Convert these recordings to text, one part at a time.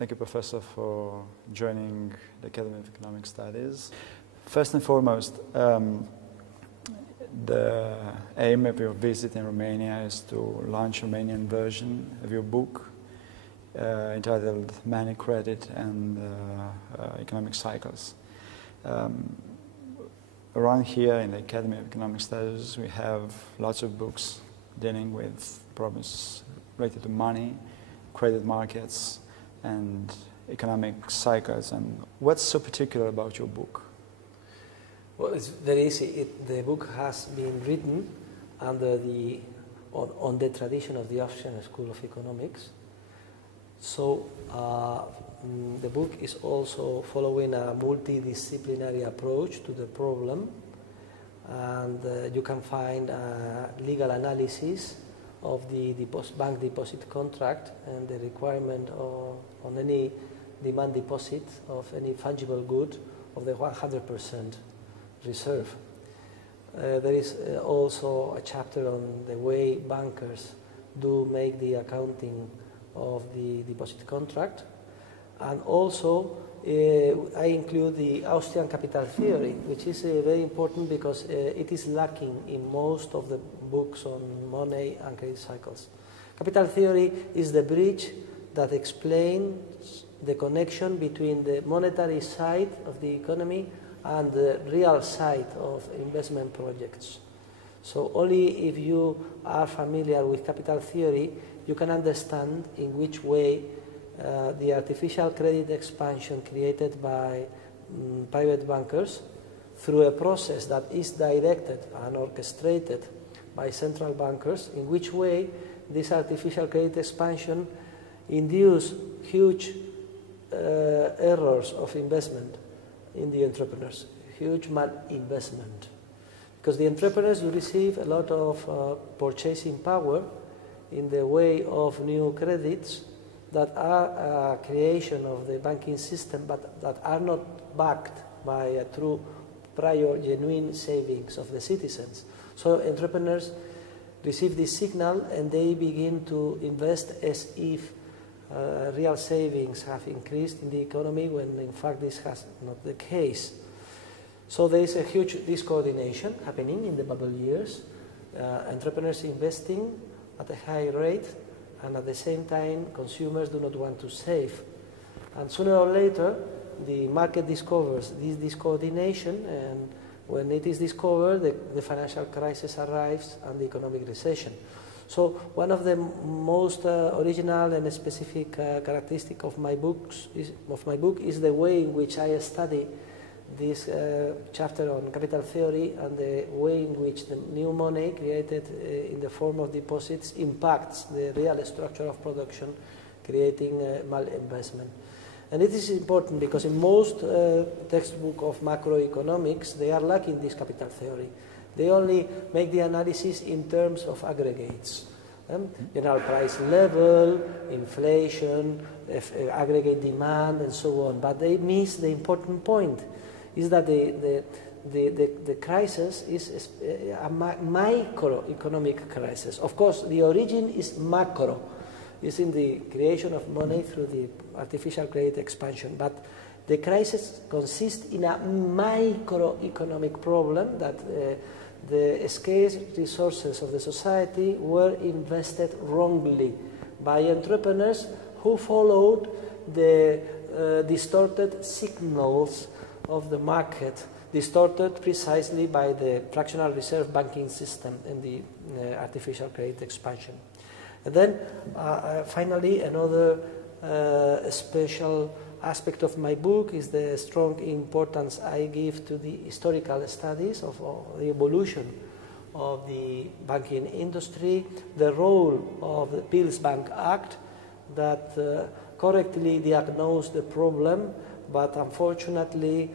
Thank you, Professor, for joining the Academy of Economic Studies. First and foremost, the aim of your visit in Romania is to launch a Romanian version of your book entitled Money, Credit and Economic Cycles. Around here in the Academy of Economic Studies, we have lots of books dealing with problems related to money, credit markets, and economic cycles. And what's so particular about your book? Well, it's very easy. The book has been written under on the tradition of the Austrian School of Economics. So the book is also following a multidisciplinary approach to the problem, and you can find a legal analysis of the bank deposit contract and the requirement on any demand deposit of any fungible good of the 100% reserve. There is also a chapter on the way bankers do make the accounting of the deposit contract, and also I include the Austrian capital theory, which is very important because it is lacking in most of the books on money and credit cycles. Capital theory is the bridge that explains the connection between the monetary side of the economy and the real side of investment projects. So only if you are familiar with capital theory, you can understand in which way the artificial credit expansion created by private bankers through a process that is directed and orchestrated by central bankers, in which way this artificial credit expansion induce huge errors of investment in the entrepreneurs, huge malinvestment. Because the entrepreneurs will receive a lot of purchasing power in the way of new credits that are a creation of the banking system, but that are not backed by a true prior genuine savings of the citizens. So entrepreneurs receive this signal and they begin to invest as if real savings have increased in the economy, when in fact this has not the case. So there is a huge discoordination happening in the bubble years, entrepreneurs investing at a high rate, and at the same time consumers do not want to save. And sooner or later the market discovers this discoordination, and when it is discovered, the financial crisis arrives and the economic recession. So one of the most original and specific characteristic of my book is the way in which I study this chapter on capital theory and the way in which the new money created in the form of deposits impacts the real structure of production, creating malinvestment. And it is important because in most textbooks of macroeconomics, they are lacking this capital theory. They only make the analysis in terms of aggregates. General price level, inflation, aggregate demand, and so on. But they miss the important point, is that the crisis is a microeconomic crisis. Of course, the origin is macro. It's in the creation of money through the artificial credit expansion. But the crisis consists in a microeconomic problem that the scarce resources of the society were invested wrongly by entrepreneurs who followed the distorted signals of the market, distorted precisely by the fractional reserve banking system and the artificial credit expansion. And then finally, another special aspect of my book is the strong importance I give to the historical studies of the evolution of the banking industry, the role of the Bildungsbank Act that correctly diagnosed the problem, but unfortunately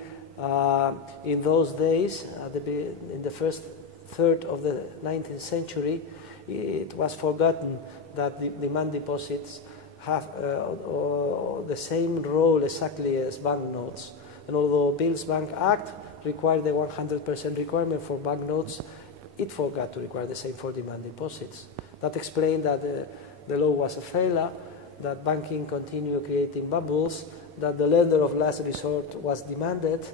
in those days, in the first third of the 19th century, it was forgotten that the demand deposits have the same role exactly as banknotes. And although Bildungsbank Act required the 100% requirement for banknotes, it forgot to require the same for demand deposits. That explained that the law was a failure, that banking continued creating bubbles, that the lender of last resort was demanded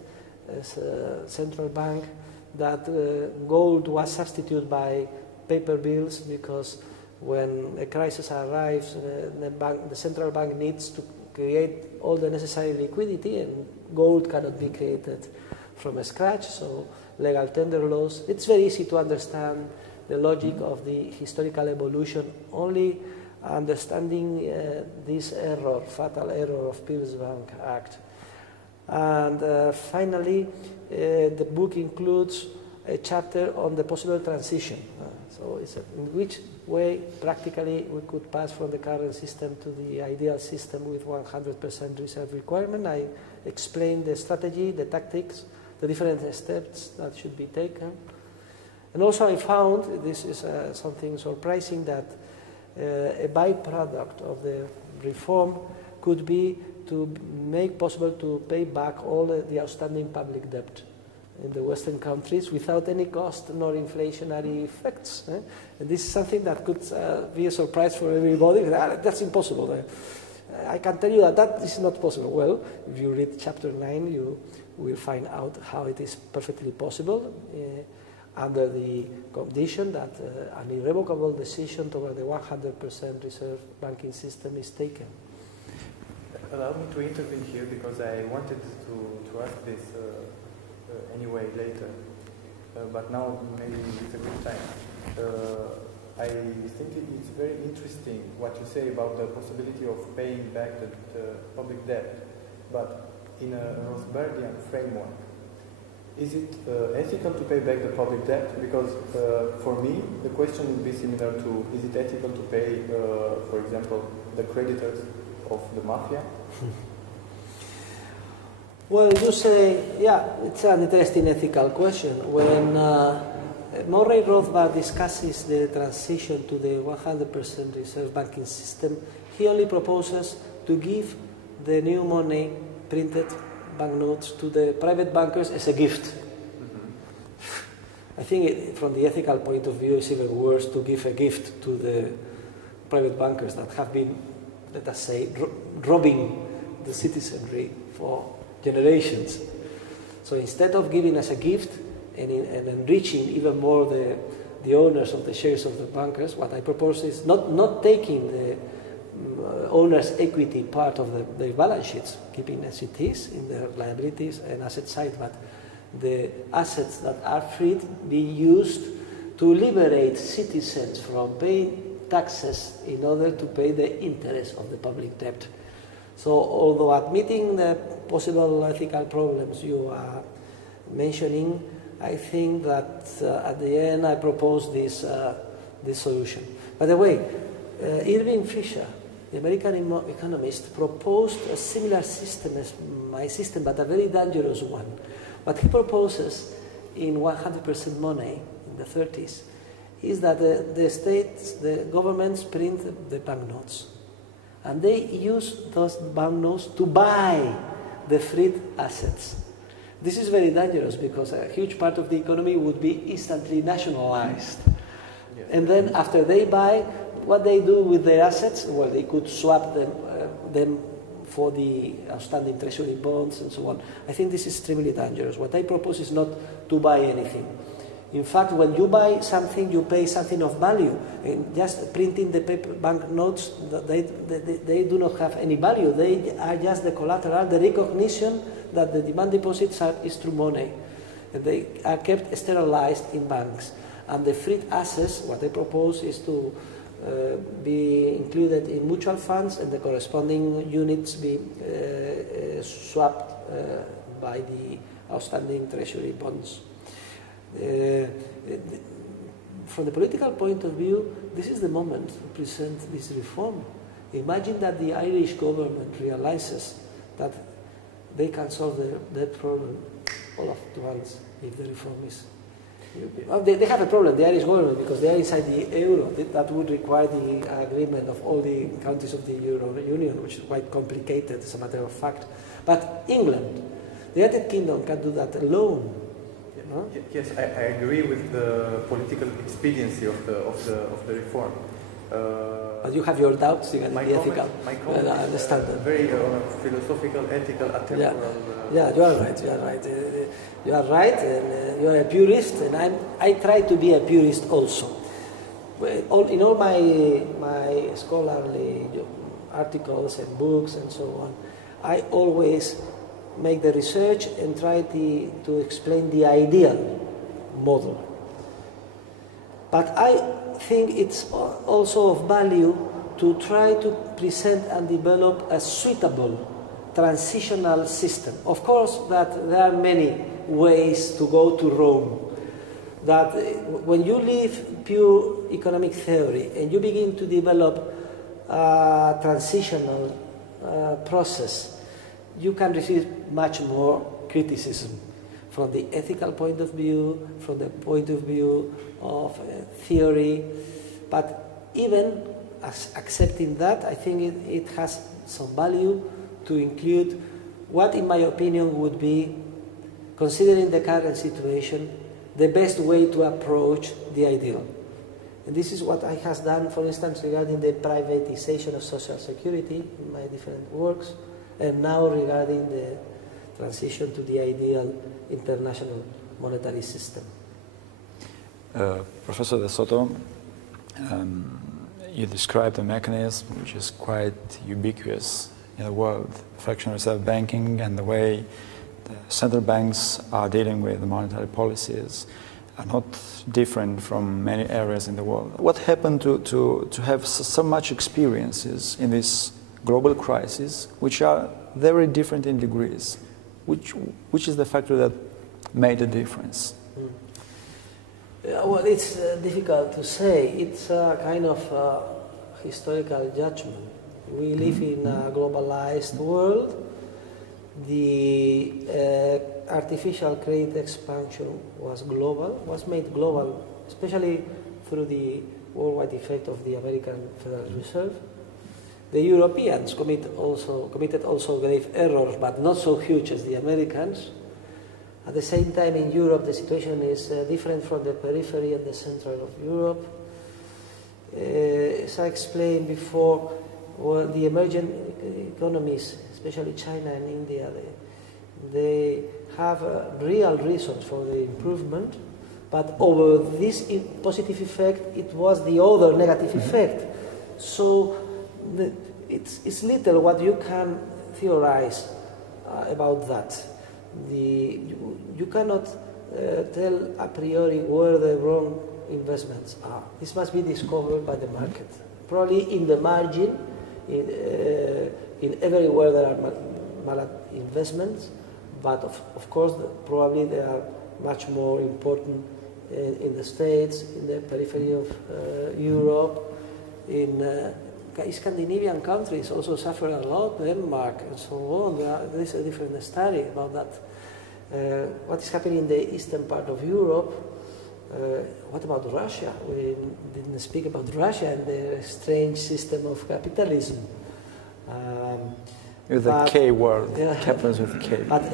as a central bank, that gold was substituted by paper bills because when a crisis arrives, the central bank needs to create all the necessary liquidity, and gold cannot be created from scratch, so legal tender laws. It's very easy to understand the logic of the historical evolution, only understanding this error, fatal error of Pills Bank Act. And finally, the book includes a chapter on the possible transition. So it's in which way practically we could pass from the current system to the ideal system with 100% reserve requirement. I explained the strategy, the tactics, the different steps that should be taken. And also I found, this is something surprising, that a byproduct of the reform could be to make possible to pay back all the outstanding public debt in the Western countries without any cost nor inflationary effects. And this is something that could be a surprise for everybody. That's impossible. I can tell you that that is not possible. Well, if you read chapter 9, you will find out how it is perfectly possible under the condition that an irrevocable decision toward the 100% reserve banking system is taken. Allow me to intervene here because I wanted to ask this anyway later, but now maybe it's a good time. I think it's very interesting what you say about the possibility of paying back the public debt, but in a Rothbardian framework. Is it ethical to pay back the public debt? Because for me, the question would be similar to, is it ethical to pay, for example, the creditors of the mafia? Well, you say, yeah, it's an interesting ethical question. When Murray Rothbard discusses the transition to the 100% reserve banking system, he only proposes to give the new money, printed banknotes, to the private bankers as a gift. I think from the ethical point of view, it's even worse to give a gift to the private bankers that have been, let us say, robbing the citizenry for generations. So instead of giving as a gift and enriching even more the owners of the shares of the bankers, what I propose is not taking the owner's equity part of their balance sheets, keeping as it is in their liabilities and asset side, but the assets that are freed be used to liberate citizens from paying taxes in order to pay the interest of the public debt. So although admitting the possible ethical problems you are mentioning, I think that at the end I propose this solution. By the way, Irving Fisher, the American economist, proposed a similar system as my system, but a very dangerous one. What he proposes in 100% money in the 30s is that the states, the governments print the banknotes. And they use those banknotes to buy the freed assets. This is very dangerous because a huge part of the economy would be instantly nationalized. Yes. And then after they buy, what they do with their assets, well, they could swap them for the outstanding treasury bonds and so on. I think this is extremely dangerous. What I propose is not to buy anything. In fact, when you buy something, you pay something of value. And just printing the paper banknotes, they do not have any value. They are just the collateral, the recognition that the demand deposits is true money. And they are kept sterilized in banks. And the freed assets, what I propose is to be included in mutual funds and the corresponding units be swapped by the outstanding treasury bonds. From the political point of view, this is the moment to present this reform. Imagine that the Irish government realizes that they can solve that problem all at once if the reform is. Well, they have a problem, the Irish government, because they are inside the euro. That would require the agreement of all the countries of the Euro Union, which is quite complicated, as a matter of fact. But England, the United Kingdom can do that alone. No? Yes, I agree with the political expediency of the reform. But you have your doubts regarding the ethical. My comment I understand that. Very philosophical, ethical, atemporal. Yeah, you are right. You are right. You are right, and you are a purist, and I try to be a purist also. In all my scholarly articles and books and so on, I always make the research and try to explain the ideal model. But I think it's also of value to try to present and develop a suitable transitional system. Of course, that there are many ways to go to Rome. That when you leave pure economic theory and you begin to develop a transitional process, you can receive much more criticism from the ethical point of view, from the point of view of theory. But even as accepting that, I think it has some value to include what, in my opinion, would be, considering the current situation, the best way to approach the ideal. And this is what I have done, for instance, regarding the privatization of social security in my different works, and now regarding the transition to the ideal international monetary system. Professor De Soto, you described a mechanism which is quite ubiquitous in the world, fractional reserve banking, and the way the central banks are dealing with the monetary policies are not different from many areas in the world. What happened to have so much experiences in this global crisis, which are very different in degrees? Which is the factor that made a difference? Well, it's difficult to say. It's a kind of historical judgment. We live in a globalized world. The artificial credit expansion was made global, especially through the worldwide effect of the American Federal Reserve. The Europeans committed also grave errors, but not so huge as the Americans. At the same time, in Europe, the situation is different from the periphery and the central of Europe. As I explained before, well, the emerging economies, especially China and India, they have real reasons for the improvement, but over this positive effect, it was the other negative effect. So it's little what you can theorize about that. You cannot tell a priori where the wrong investments are. This must be discovered by the market. Probably in the margin, in everywhere there are malinvestments, but of course probably they are much more important in the States, in the periphery of Europe, in Scandinavian countries also suffer a lot, Denmark and so on. There is a different study about that. What is happening in the eastern part of Europe? What about Russia? We didn't speak about Russia and their strange system of capitalism. With the K word, capitalism with K. But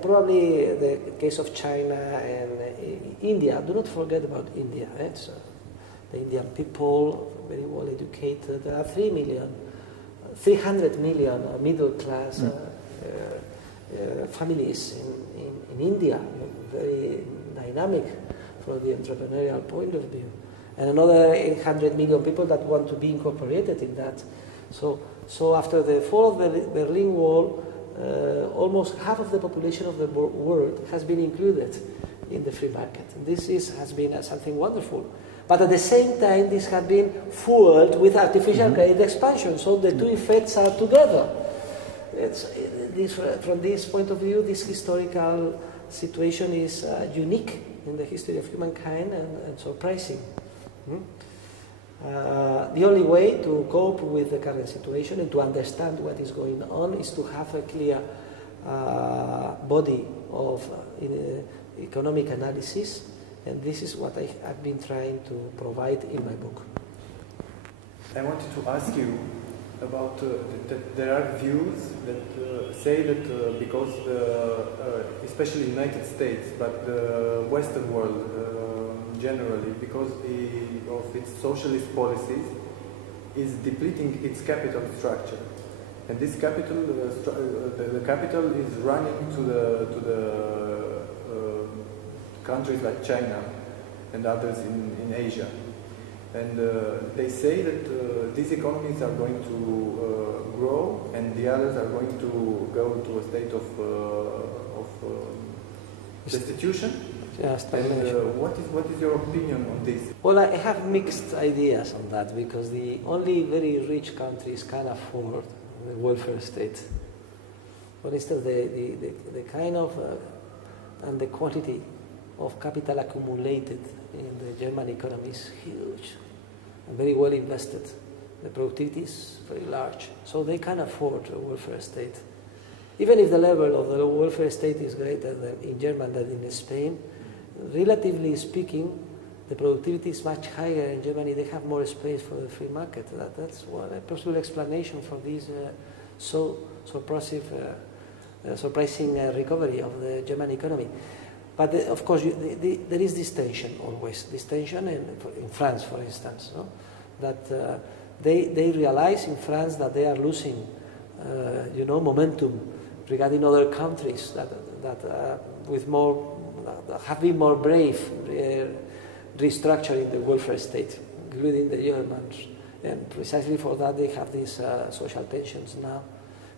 probably the case of China and India. Do not forget about India. Right? So the Indian people, very well educated. There are 300 million middle class families in India, very dynamic from the entrepreneurial point of view, and another 800 million people that want to be incorporated in that. So after the fall of the Berlin Wall, almost half of the population of the world has been included in the free market. And this has been something wonderful. But at the same time, this has been fueled with artificial credit expansion. So the two effects are together. From this point of view, this historical situation is unique in the history of humankind and surprising. The only way to cope with the current situation and to understand what is going on is to have a clear body of economic analysis, and this is what I have been trying to provide in my book. I wanted to ask you about that there are views that say that because especially the United States, but the Western world generally, because of its socialist policies, is depleting its capital structure. And this capital, the capital is running to the countries like China and others in Asia. And they say that these economies are going to grow, and the others are going to go to a state of destitution. Just and what is your opinion on this? Well, I have mixed ideas on that, because the only very rich countries can afford the welfare state. For instance, the kind of and the quality of capital accumulated in the German economy is huge and very well invested. The productivity is very large, so they can afford a welfare state. Even if the level of the welfare state is greater in Germany than in Spain, relatively speaking, the productivity is much higher in Germany. They have more space for the free market. That's one possible explanation for this so surprising recovery of the German economy. But of course, there is this tension always. This tension in France, for instance, no? That they realize in France that they are losing, momentum regarding other countries that with more have been more brave restructuring the welfare state, including the Germans. And precisely for that they have these social tensions now.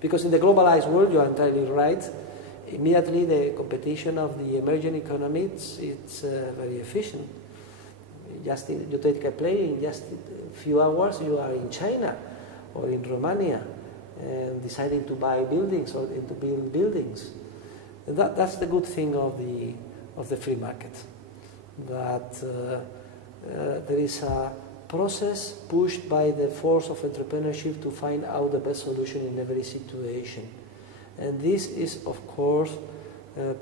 Because in the globalized world, you are entirely right, immediately the competition of the emerging economies, it's very efficient. You take a plane, in just a few hours you are in China or in Romania and deciding to buy buildings or to build buildings. And that's the good thing of the free market, that there is a process pushed by the force of entrepreneurship to find out the best solution in every situation. And this is, of course,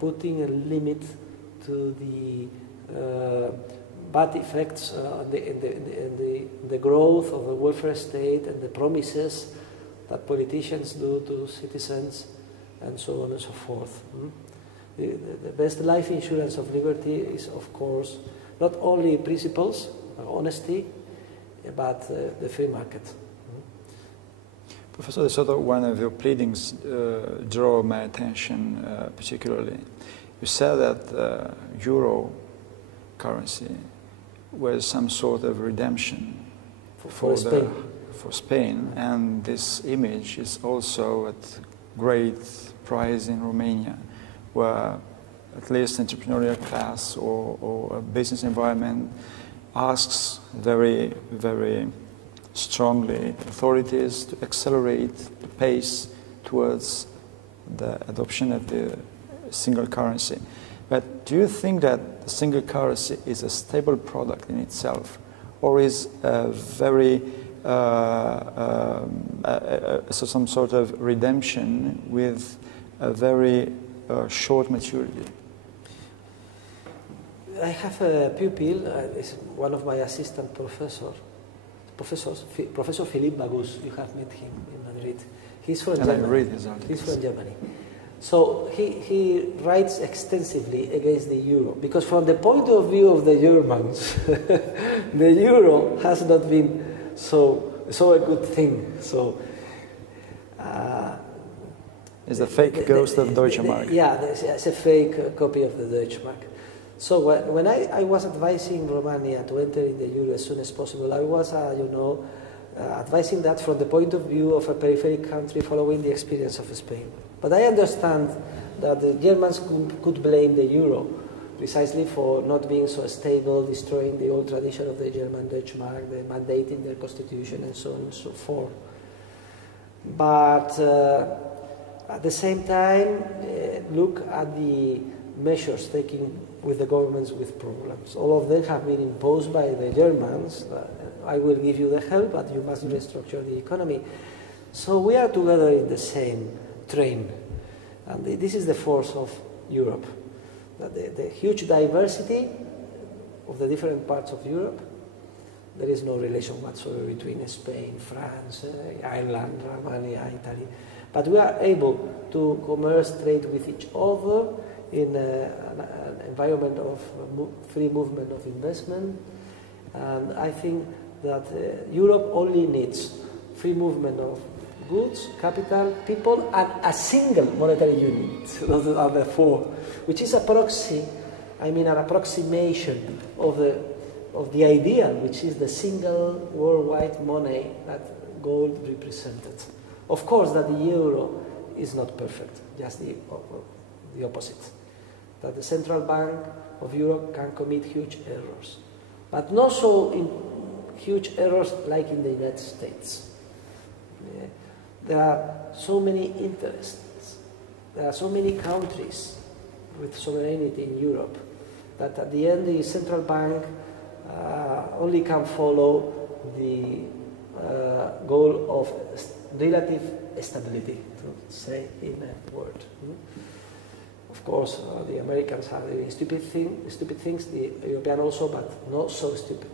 putting a limit to the bad effects in the growth of the welfare state and the promises that politicians do to citizens, and so on and so forth. The best life insurance of liberty is, of course, not only principles, honesty, but the free market. Professor De Soto, one of your pleadings drew my attention particularly. You said that euro currency was some sort of redemption for Spain, and this image is also at great price in Romania, where at least entrepreneurial class or a business environment asks very, very strongly authorities to accelerate the pace towards the adoption of the single currency. But do you think that the single currency is a stable product in itself, or is a very some sort of redemption with a very short maturity? I have a pupil, is one of my assistant professors, Professor Philippe Bagus. You have met him in Madrid. He's from Germany. I read his articles. He's from Germany. So he writes extensively against the euro, because from the point of view of the Germans, the euro has not been so a good thing. So it's a fake ghost of Deutsche Mark. Yeah, it's a fake copy of the Deutsche Mark. So when I was advising Romania to enter in the euro as soon as possible, I was, advising that from the point of view of a peripheral country following the experience of Spain. But I understand that the Germans could blame the euro precisely for not being so stable, destroying the old tradition of the German Deutsche Mark, the mandate in their constitution, and so on and so forth. But at the same time, look at the measures taken with the governments with problems. All of them have been imposed by the Germans. I will give you the help, but you must restructure the economy. So we are together in the same train. And this is the force of Europe. The huge diversity of the different parts of Europe. There is no relation whatsoever between Spain, France, Ireland, Romania, Italy. But we are able to commerce, trade with each other in an environment of free movement of investment. And I think that Europe only needs free movement of goods, capital, people, and a single monetary unit. Those are the four, which is a proxy, an approximation of the ideal, which is the single worldwide money that gold represented. Of course, that the euro is not perfect, just the opposite. That the central bank of Europe can commit huge errors, but not so huge errors like in the United States. There are so many interests, there are so many countries with sovereignty in Europe that at the end the central bank only can follow the goal of relative stability, to say in a word. Of course, the Americans have the stupid things, the Europeans also, but not so stupid.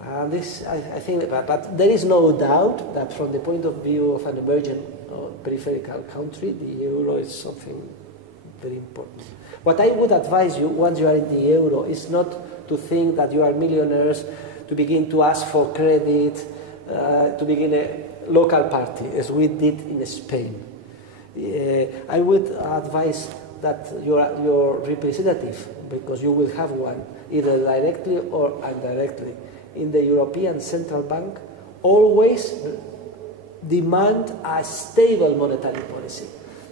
And this, I think, but there is no doubt that from the point of view of an emerging or peripheral country, the euro is something very important. What I would advise you, once you are in the euro, is not to think that you are millionaires, to begin to ask for credit, to begin a local party, as we did in Spain. I would advise that your representative, because you will have one, either directly or indirectly, in the European Central Bank, always demand a stable monetary policy.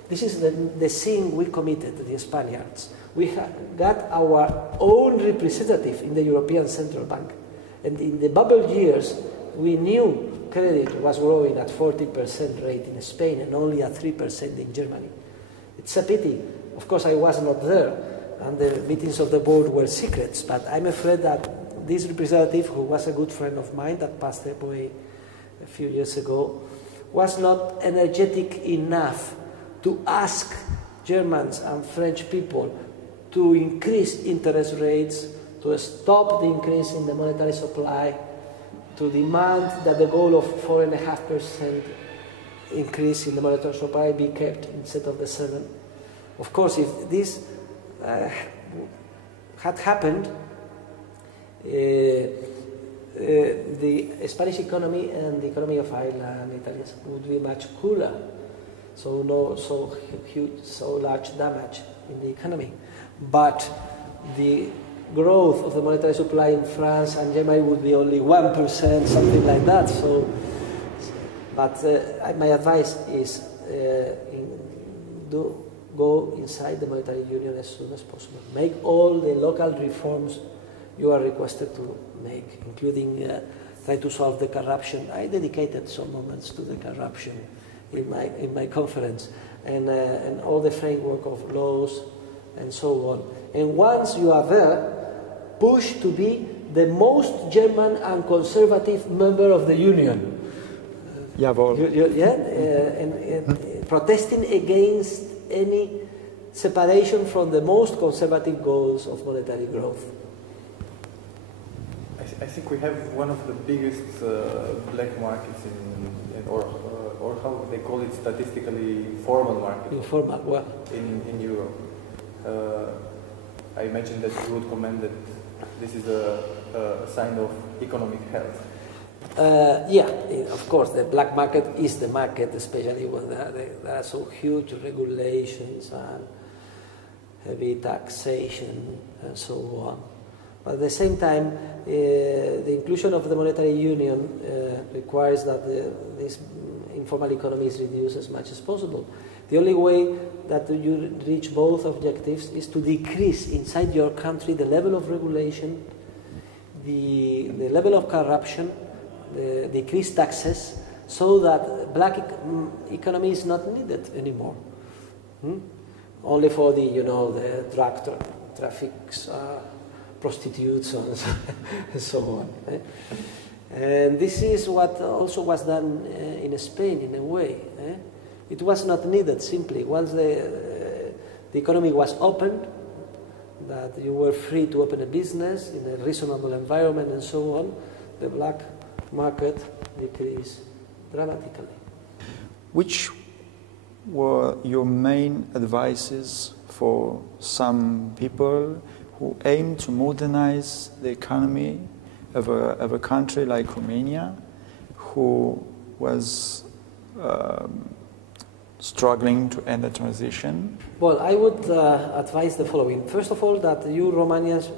This is the thing we committed to the Spaniards. We got our own representative in the European Central Bank. And in the bubble years, we knew credit was growing at 40% rate in Spain and only at 3% in Germany. It's a pity. Of course, I was not there, and the meetings of the board were secrets, but I'm afraid that this representative, who was a good friend of mine that passed away a few years ago, was not energetic enough to ask Germans and French people to increase interest rates, to stop the increase in the monetary supply, to demand that the goal of 4.5% increase in the monetary supply be kept instead of the 7%. Of course, if this had happened, the Spanish economy and the economy of Ireland and Italy would be much cooler, so no so huge, so large damage in the economy. But the growth of the monetary supply in France and Germany would be only 1%, something like that. So, but my advice is go inside the monetary union as soon as possible. Make all the local reforms you are requested to make, including try to solve the corruption. I dedicated some moments to the corruption in my conference, and all the framework of laws and so on. And once you are there, push to be the most German and conservative member of the union. And protesting against any separation from the most conservative goals of monetary growth. I think we have one of the biggest black markets or how they call it statistically formal market. Informal, well. In Europe. I imagine that you would comment that this is a sign of economic health. Yeah, of course, the black market is the market, especially when there are so huge regulations and heavy taxation and so on. But at the same time, the inclusion of the monetary union requires that this informal economy is reduced as much as possible. The only way that you reach both objectives is to decrease inside your country the level of regulation, the level of corruption, the decreased taxes, so that black economy is not needed anymore. Only for the drug traffics, prostitutes, and so on. And this is what also was done in Spain in a way. It was not needed simply. Once the economy was opened, that you were free to open a business in a reasonable environment and so on, the black market decreased dramatically. Which were your main advices for some people who aim to modernize the economy of a country like Romania, who was struggling to end the transition? Well, I would advise the following. First of all, that you Romanians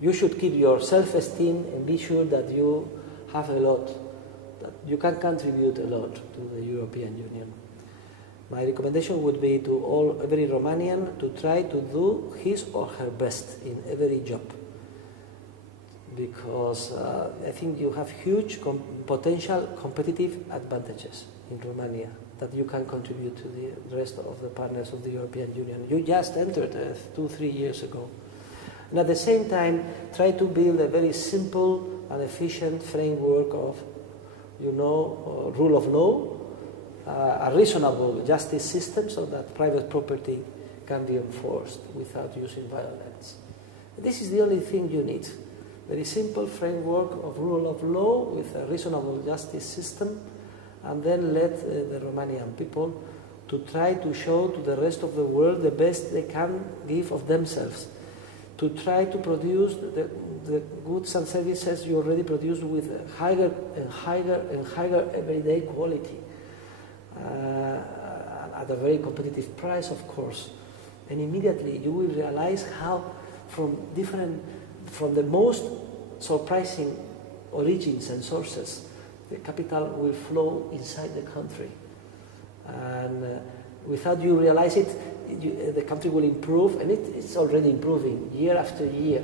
you should keep your self-esteem and be sure that you have a lot, that you can contribute a lot to the European Union. My recommendation would be to every Romanian to try to do his or her best in every job, because I think you have huge potential competitive advantages in Romania that you can contribute to the rest of the partners of the European Union. You just entered 2-3 years ago. And at the same time, try to build a very simple and efficient framework of, rule of law, a reasonable justice system so that private property can be enforced without using violence. This is the only thing you need. Very simple framework of rule of law with a reasonable justice system, and then let the Romanian people to try to show to the rest of the world the best they can give of themselves, to try to produce the goods and services you already produce with higher and higher everyday quality, at a very competitive price, of course. And immediately you will realize how from the most surprising origins and sources, the capital will flow inside the country. And without you realize it, the country will improve, and it's already improving year after year.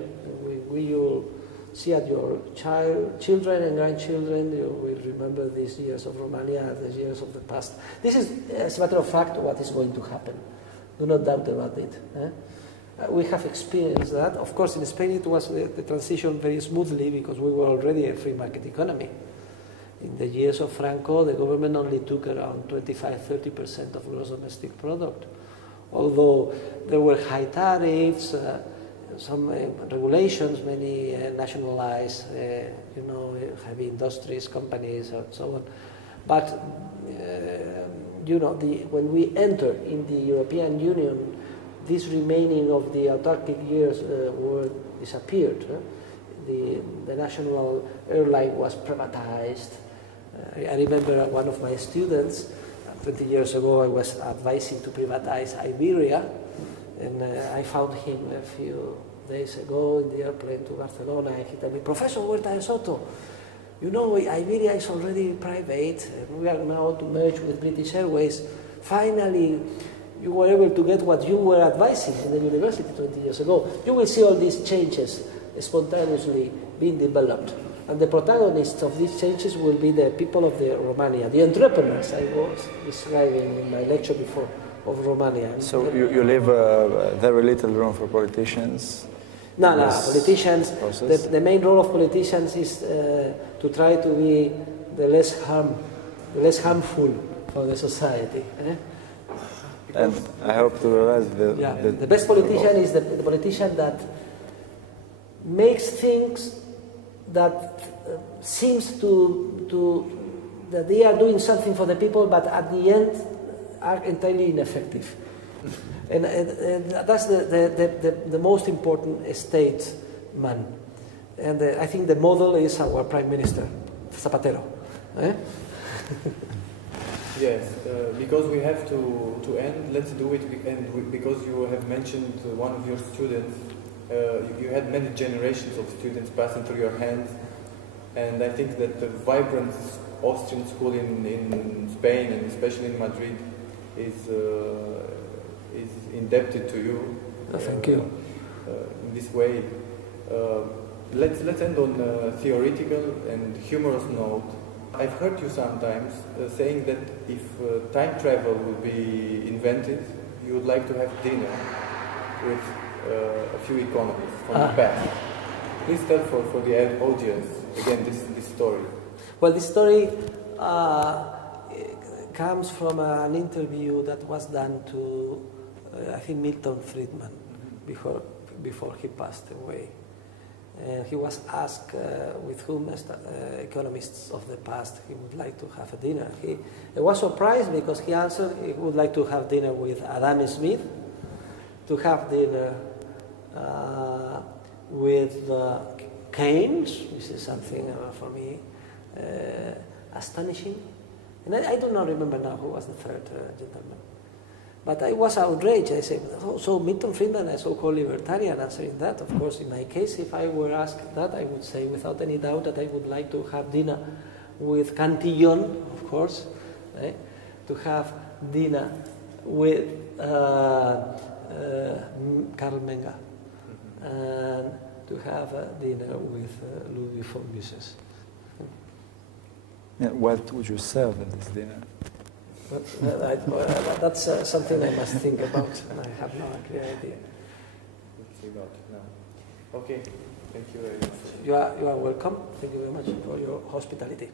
We will see at your children and grandchildren, you will remember these years of Romania as the years of the past. This is, as a matter of fact, what is going to happen. Do not doubt about it. We have experienced that. Of course, in Spain it was the transition very smoothly because we were already a free market economy. In the years of Franco, the government only took around 25-30% of gross domestic product. Although there were high tariffs, some regulations, many nationalized, heavy industries, companies, and so on. But, when we entered in the European Union, this remaining of the autarkic years were disappeared. The national airline was privatized. I remember one of my students, 20 years ago, I was advising to privatize Iberia, and I found him a few days ago in the airplane to Barcelona, and he told me, Professor Huerta de Soto, Iberia is already private, and we are now to merge with British Airways. Finally, you were able to get what you were advising in the university 20 years ago. You will see all these changes spontaneously being developed. And the protagonists of these changes will be the people of Romania, the entrepreneurs I was describing in my lecture before of Romania. So you leave very little room for politicians? No, politicians, the main role of politicians is to try to be the less harmful for the society. And I hope to realize the best politician is the politician that makes things that seems that they are doing something for the people, but at the end are entirely ineffective. And that's the most important statesman. And I think the model is our Prime Minister, Zapatero. Yes, because we have to end, let's do it, and because you have mentioned one of your students, you had many generations of students passing through your hands, and I think that the vibrant Austrian school in Spain, and especially in Madrid, is indebted to you. Thank you. In this way, let's end on a theoretical and humorous note. I've heard you sometimes saying that if time travel would be invented, you would like to have dinner with a few economists from the past. Please tell for the audience again this story. Well, this story comes from an interview that was done to I think Milton Friedman before he passed away. And he was asked with whom economists of the past he would like to have a dinner. He was surprised because he answered he would like to have dinner with Adam Smith, to have dinner with Keynes, which is something for me astonishing. And I do not remember now who was the third gentleman. But I was outraged. I said, so Milton Friedman, a so-called libertarian, answering that. Of course, in my case, if I were asked that, I would say without any doubt that I would like to have dinner with Cantillon, of course, to have dinner with Karl Menger, and to have dinner with Ludwig von Mises. Yeah, what would you serve at this dinner? But, that's something I must think about. I have no clear idea. Okay, thank you very much. You are welcome. Thank you very much for your hospitality.